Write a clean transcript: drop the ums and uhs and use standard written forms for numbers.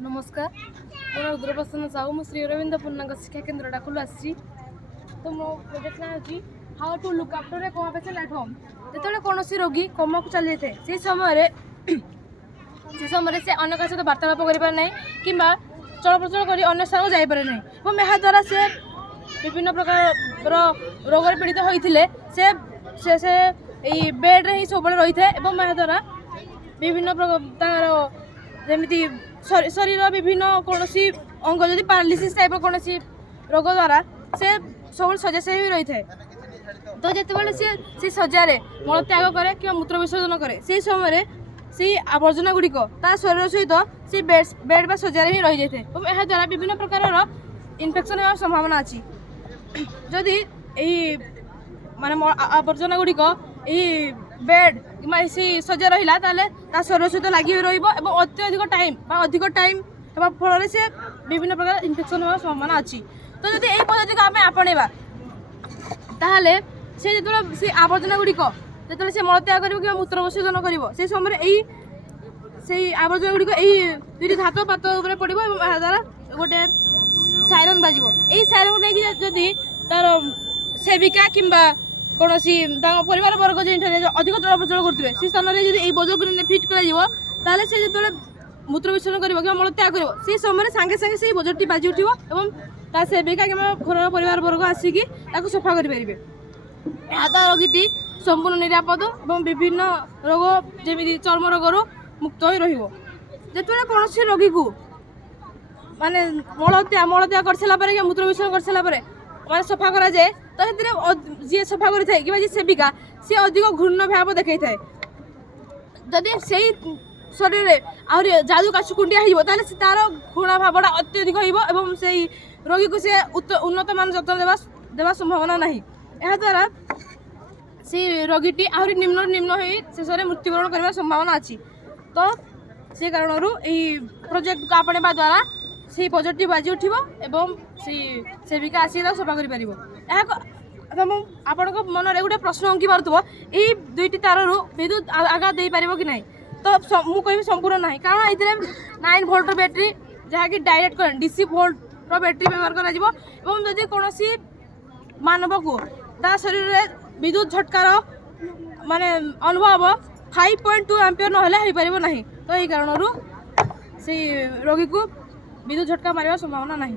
नमस्कार मोर रुद्रप्रसन्न साहू मु श्री अरविंद पूर्णांग शिक्षा केन्द्र डाकुल आसी तो मो प्रोजेक्ट ना होची how to look after a coma patient at home जेतले कोनोसी रोगी कोमा को चली जाए से समय से अन्य सहित वार्तालाप कर किंबा चल प्रचल कर अन्य स्थान को जापे ना और यहाँ द्वारा से विभिन्न प्रकार रोग पीड़ित होते से बेड्रे ही सब रही है यहाँ द्वारा विभिन्न प्रकार जमी शरीर विभिन्न कौन अंग जदि पारालिसिस टाइप कौन रोग द्वारा से सब शଯ୍या से भी रही है तो जिते सी शଯ୍यारे मल त्याग करे कि मूत्र विसर्जन करे से समय से आवर्जना गुड़िक शरीर सहित से बेड शଯ୍ୟାରେ ही रही जाए और यह द्वारा विभिन्न प्रकार इन्फेक्शन होवार संभावना अच्छी जदि माने आवर्जना गुड़िक बेड कि शଯ୍ୟା रहा ताले शरीर सहित लगी रहा अत्यधिक टाइम फल से विभिन्न प्रकार इन्फेक्शन होवार संभावना अच्छी तो जब यही पद्धति को आम आपणेबा ताहले से जो से आवर्जना गुड़िक जो से मलत्याग कर मूत्र विसर्जन कर समय आवर्जना गुड़िक दुईटी धात पात पड़ो द्वारा गोटे साइरन बाजिब यही साइरन को लेकिन जदि तार सेविका किंबा कौन परिवार वर्ग जो अधिक चल प्रचल करुवे से स्थान में जब बोझ को फिट कर से जो मूत्र विसर्जन कर मलत्याग कर से समय सांगे सांगे से बोझटी बाजि उठा सेविका कि घर परिवार वर्ग आसिकी सफा करेंगे यहाँ रोगी संपूर्ण निरापद और विभिन्न रोग जमी चर्म रोगर मुक्त हो रही कौन रोगी को माने मलत्याग कर सारापर मूत्र विसर्जन कर सारापर माने सफा करा जाए तो जी सफा करें कि सेविका सी अधिक घृण्य भाव देखा था जदि से शरीर में आहरी जादू काछु कुंडिया हो तार घृणा भावटा अत्यधिक हो रोगी को सी उन्नत मान जत्न देवा संभावना नहीं यह द्वारा से रोगीटी आहरी निम्न हो शेष में मृत्युवरण कर संभावना अच्छी तो से कारण प्रोजेक्ट को आपणेबा द्वारा से बोझटी बाजि उठिब एवं से सेविका आसिक सफा कर आपण मन में गोटे प्रश्न अंकी पार्थ्व यही दुईटी तार विद्युत आघात दे पार कि नहीं तो मुझे संपूर्ण ना कारण ये 9 वोल्ट बैटेरी जहाँकि direct current DC volt battery व्यवहार कर कौन मानव को ता शरीर में विद्युत झटकार माने अनुभव 5.2 एम्पियर ना ना तो यही कारण से रोगी को विद्युत झटका मार संभावना नहीं।